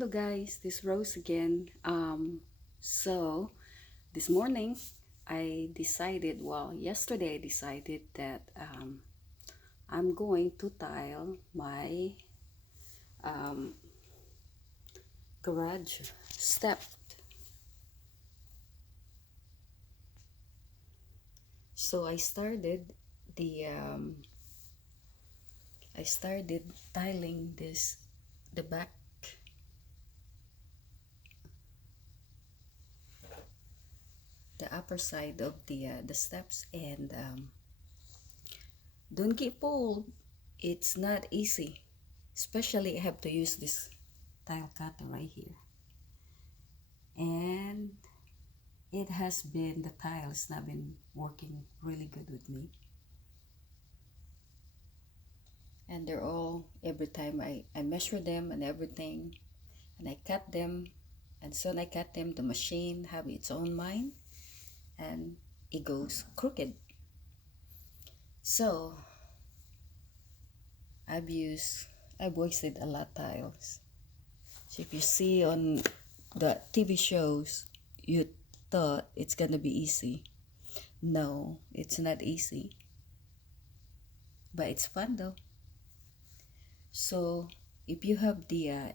Hello guys, this Rose again. So this morning yesterday I decided that I'm going to tile my um, garage step. So the I started tiling the back, the upper side of the steps, and don't get fooled. It's not easy, especially I have to use this tile cutter right here, and the tiles not been working really good with me, and they're all, every time I measure them and everything, and I cut them, and soon I cut them, the machine have its own mind and it goes crooked. So I've wasted a lot of tiles. So if you see on the TV shows, you thought it's gonna be easy. No, it's not easy, but it's fun though. So if you have the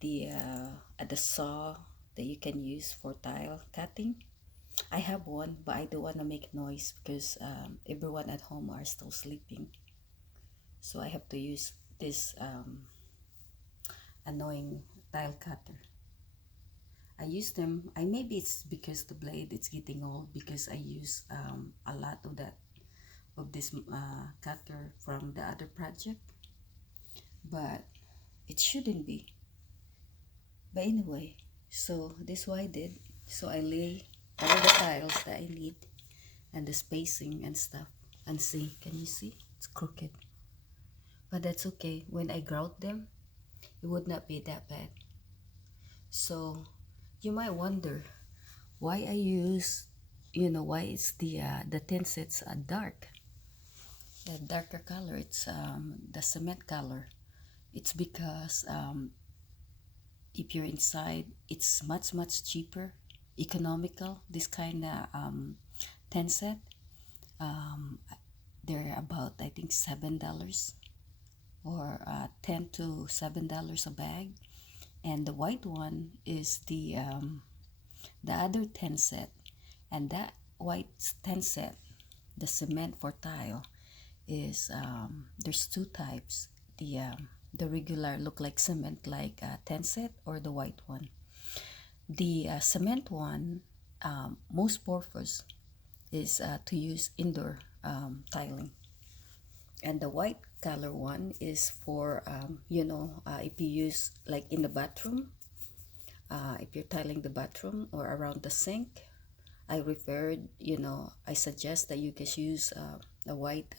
the saw that you can use for tile cutting, I have one, but I don't want to make noise because everyone at home are still sleeping. So I have to use this annoying tile cutter. I use them. Maybe it's because the blade it's getting old, because I use a lot of this cutter from the other project, but it shouldn't be. But anyway, so this is what I did. So I lay all the tiles that I need and the spacing and stuff, and see, can you see it's crooked? But that's okay. When I grout them, it would not be that bad. So you might wonder why I use, why it's the tin sets are dark, the darker color. It's the cement color. It's because if you're inside, it's much cheaper, economical. This kind of tin set, they're about, I think, $7 or $10 to $7 a bag, and the white one is the other tin set. And that white tin set, the cement for tile, is there's two types: the regular look like cement, like tin set, or the white one. The cement one, most purpose is to use indoor tiling, and the white color one is for if you use like in the bathroom, if you're tiling the bathroom or around the sink. I suggest that you guys use a white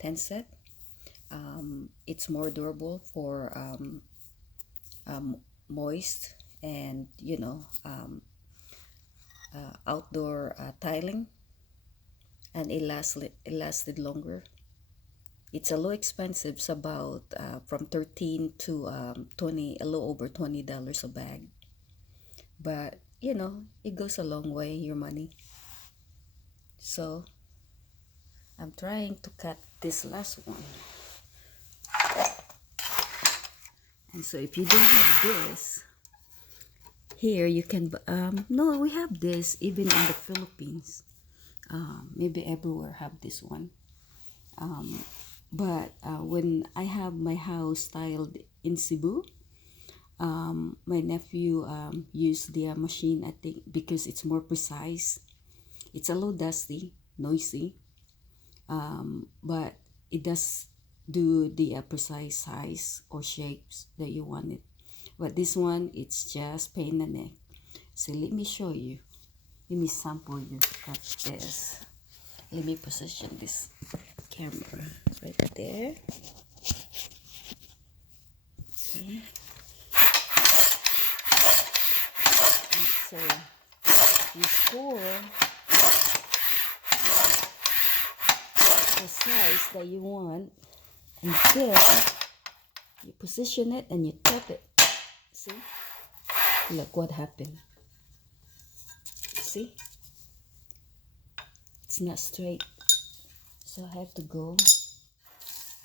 tin set. It's more durable for moist and outdoor tiling, and it lasted longer. It's a little expensive. It's about from 13 to 20, a little over $20 a bag, but it goes a long way, your money. So I'm trying to cut this last one. And so if you don't have this here, you can no, we have this even in the Philippines. Maybe everywhere have this one, but when I have my house tiled in Cebu, my nephew used the machine, I think, because it's more precise. It's a little dusty, noisy, but it does do the precise size or shapes that you want it. But this one, it's just pain in the neck. So let me show you. Let me sample you what this. Let me position this camera right there. Okay. And so you score the size that you want, and then you position it and you tap it. See? Look what happened. See? It's not straight. So I have to go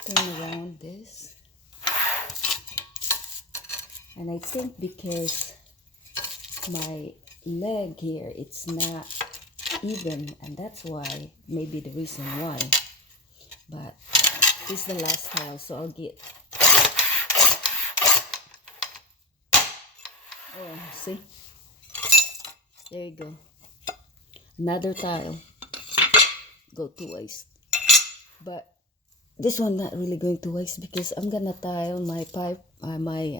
turn around this. And I think because my leg here, it's not even, and that's why, maybe the reason why. But this is the last tile, so I'll get, oh, see, there you go, another tile, go to waste. But this one not really going to waste because I'm gonna tile my pipe, my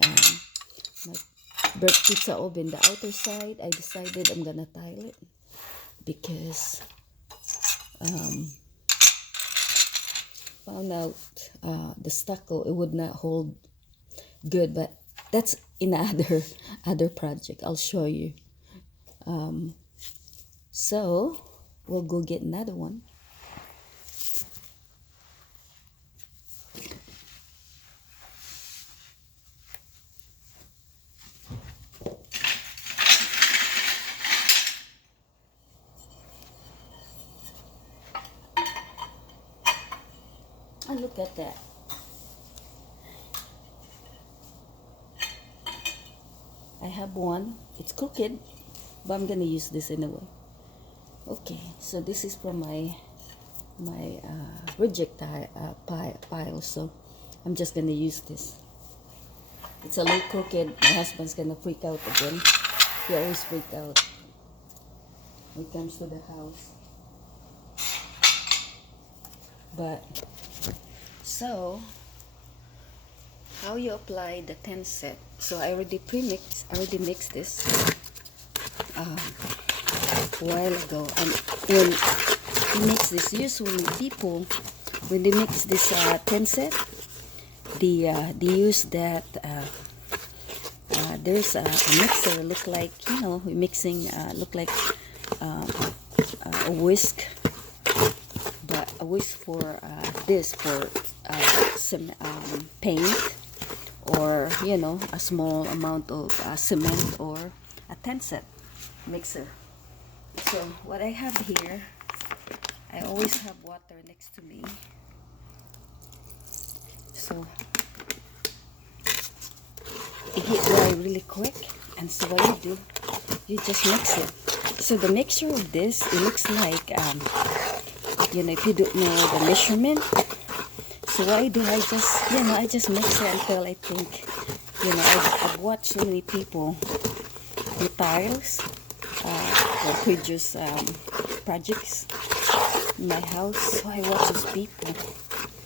burnt pizza oven, the outer side. I decided I'm gonna tile it because found out the stucco, it would not hold good, but that's in other project. I'll show you. So we'll go get another one. And look at that. I have one. It's crooked, but I'm gonna use this anyway. Okay, so this is from my reject pile. So I'm just gonna use this. It's a little crooked. My husband's gonna freak out again. He always freaks out when it comes to the house. But so how you apply the 10 set? So I already mixed this a while ago. And when you mix this, usually people, when they mix this 10 set, they use that there's a mixer, look like, you know, mixing look like a whisk, but a whisk for this, for some paint, or, you know, a small amount of cement, or a 10 set mixer. So what I have here, I always have water next to me. So it heat dry really quick, and so what you do, you just mix it. So the mixture of this, it looks like you know, if you don't know the measurement, so what I do, I just, you know, I just mix it until I think, you know, I've watched so many people do tiles or previous projects in my house, so I watch those people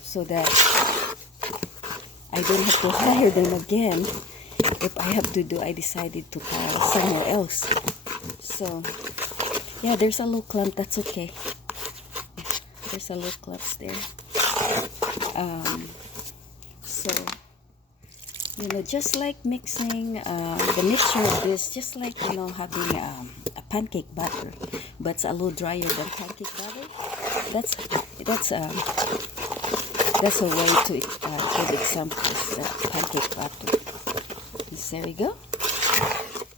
so that I don't have to hire them again. If I have to do, I decided to tile somewhere else. So yeah, there's a little clump, that's okay. There's a little clumps there. So, you know, just like mixing the mixture of this, just like, you know, having a pancake batter, but it's a little drier than pancake batter. That's a way to give examples, pancake batter. There we go.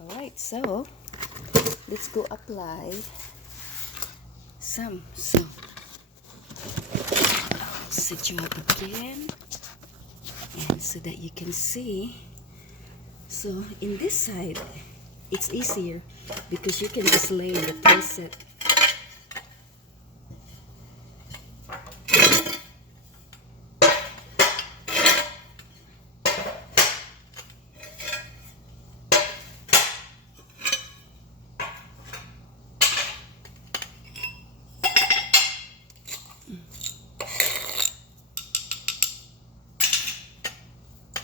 All right, so let's go apply some. So I'll set you up again, and so that you can see. So in this side, it's easier because you can just lay the tile set.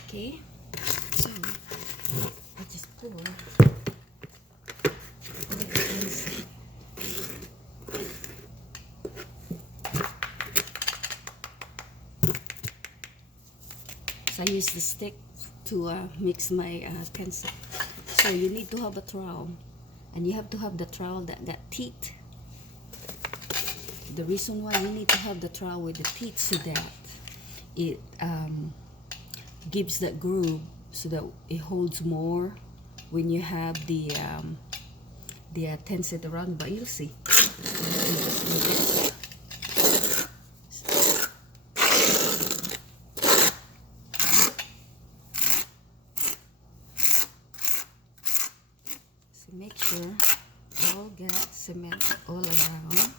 Okay, so I just pour. So I use the stick to mix my pencil. So you need to have a trowel, and you have to have the trowel that got teeth. The reason why you need to have the trowel with the teeth, so that it gives that groove so that it holds more when you have the tensed around. But you'll see. You just do this. So make sure all get cement all around.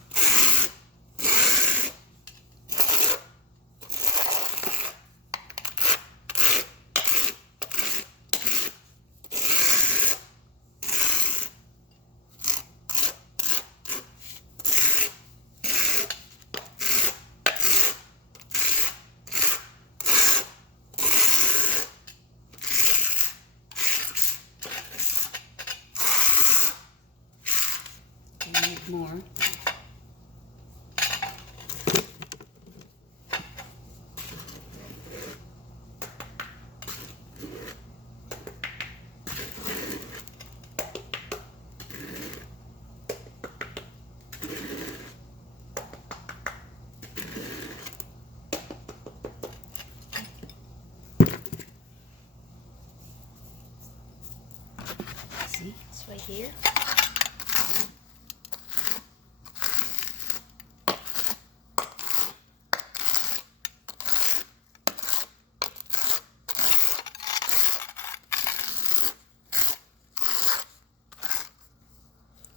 Need more. See, it's right here.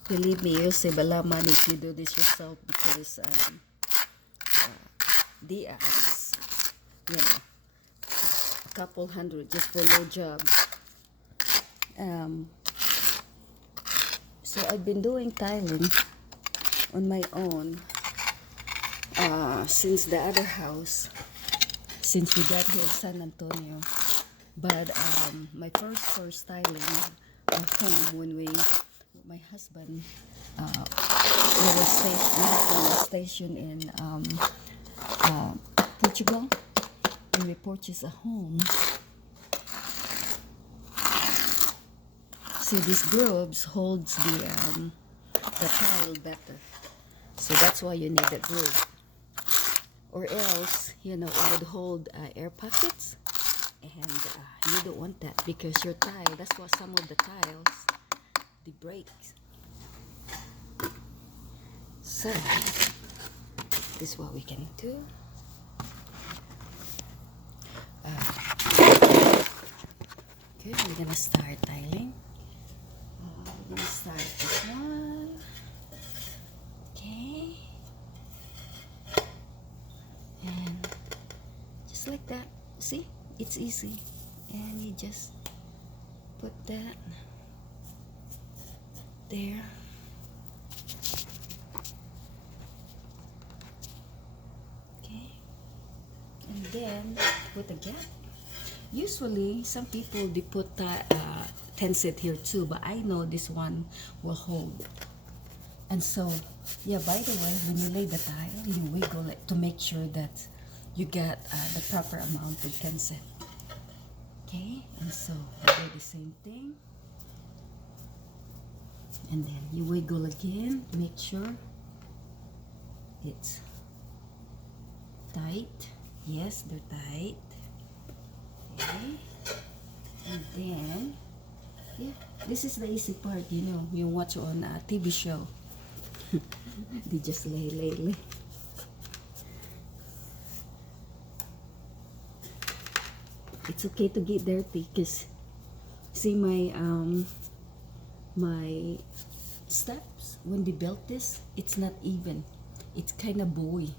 Believe me, you'll save a lot of money if you do this yourself, because they ask, you know, a couple hundred just for no job. So I've been doing tiling on my own since the other house, since we got here in San Antonio. But my first tiling home, when my husband was stationed in Portugal, and we purchased a home. See, these grooves holds the tile better, so that's why you need a groove, or else, you know, it would hold air pockets, and you don't want that, because your tile, that's why some of the tiles, they break. So this is what we can do. Okay, we're gonna start tiling. We're gonna start this one. Okay, and just like that. See, it's easy, and you just put that there. Okay, and then put a gap. Usually some people, they put tenset here too, but I know this one will hold. And so, yeah, by the way, when you lay the tile, you wiggle it to make sure that you get the proper amount of tenset. Okay, and so you do the same thing, and then you wiggle again, make sure it's tight. Yes, they're tight. Okay, and then, yeah, this is the easy part, you know, you watch on a TV show. They just lay. It's okay to get dirty, because see my my steps, when they built this, it's not even, it's kind of bowy.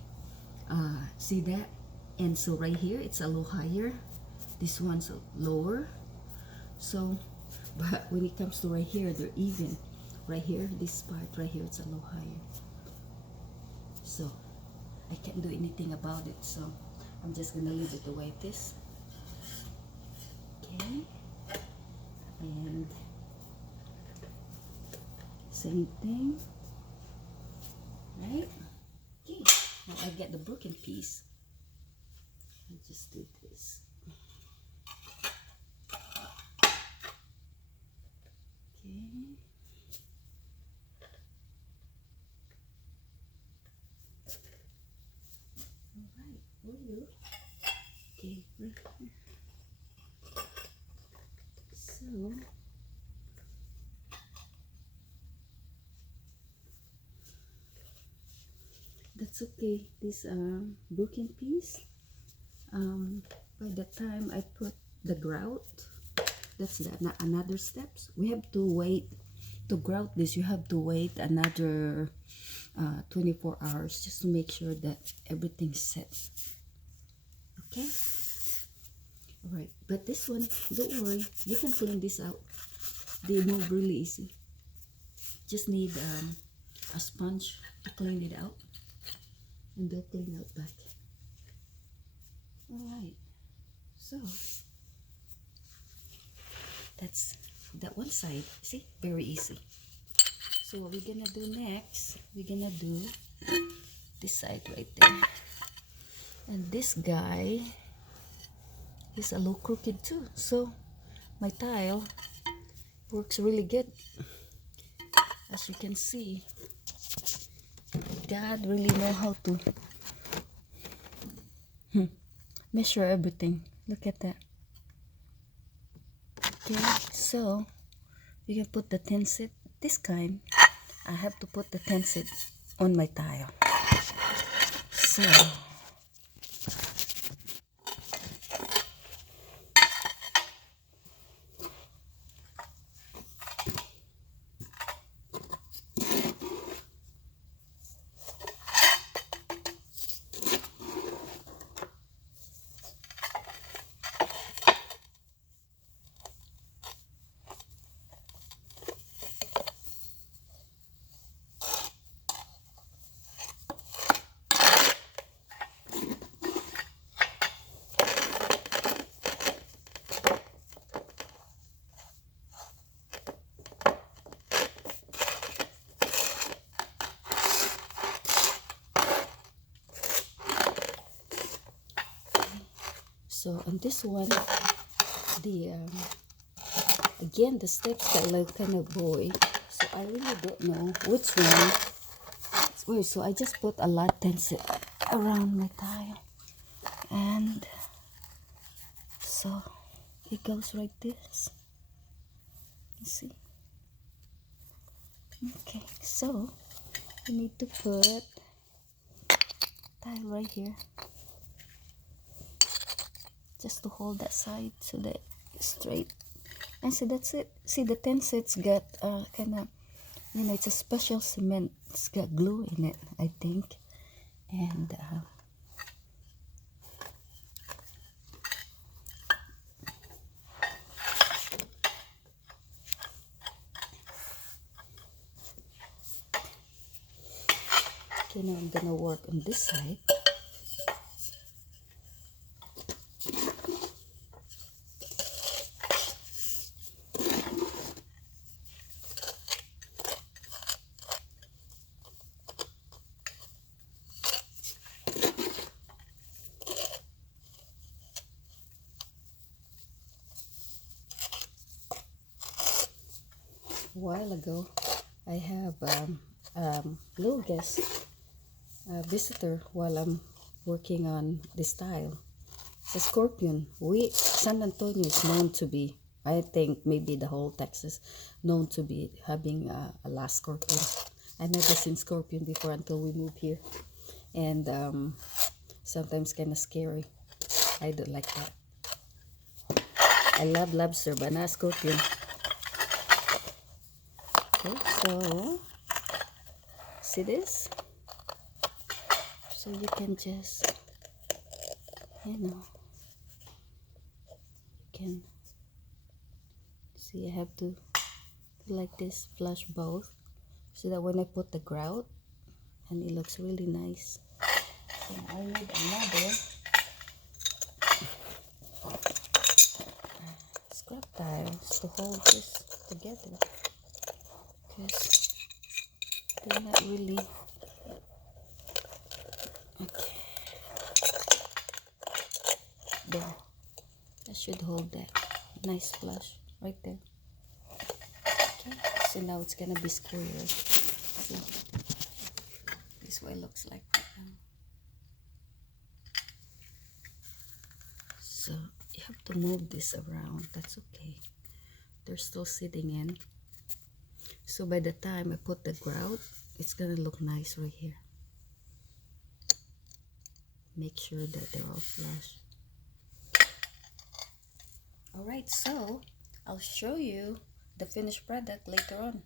See that? And so right here it's a little higher, this one's lower. So, but when it comes to right here, they're even. Right here, this part right here, it's a little higher. So I can't do anything about it, so I'm just gonna leave it the way it is. Okay, and same thing, right? Okay, now I get the broken piece. I just do this. Okay. All right, will you? Okay, right here. that's okay. This broken piece, by the time I put the grout, that's another steps. We have to wait to grout this. You have to wait another 24 hours just to make sure that everything's set. Okay. All right, but this one, don't worry, you can clean this out. They move really easy. Just need a sponge to clean it out, and they'll clean out back. All right, so that's that one side. See, very easy. So what we're gonna do next, we're gonna do this side right there. And this guy is a little crooked too, so my tile works really good. As you can see, God really know how to measure everything. Look at that. Okay, so you can put the tensit. This kind, I have to put the tensit on my tile. So so on this one, the again the steps got like kind of boy, so I really don't know which one. Wait, so I just put a lot tensit around my tile, and so it goes like this. You see? Okay, so you need to put tile right here, just to hold that side so that it's straight. And so that's it. See, the tensit's got kind of, you know, it's a special cement. It's got glue in it, I think. And okay, now I'm gonna work on this side. A while ago, I have little guest visitor while I'm working on this tile. It's a scorpion. San Antonio is known to be, I think maybe the whole Texas, known to be having a last scorpion. I never seen scorpion before until we moved here, and sometimes kind of scary. I don't like that. I love lobster, but not scorpion. Okay, so see this? So you can just, you know, can see I have to like this, flush both, so that when I put the grout, and it looks really nice. So I need another scrap tiles to hold this together, because they're not really okay. There, that should hold that nice flush right there. Okay, so now it's gonna be square. See, this way looks like that now. So you have to move this around. That's okay. they're still sitting in. So by the time I put the grout, it's gonna look nice right here. Make sure that they're all flush. Alright, so I'll show you the finished product later on.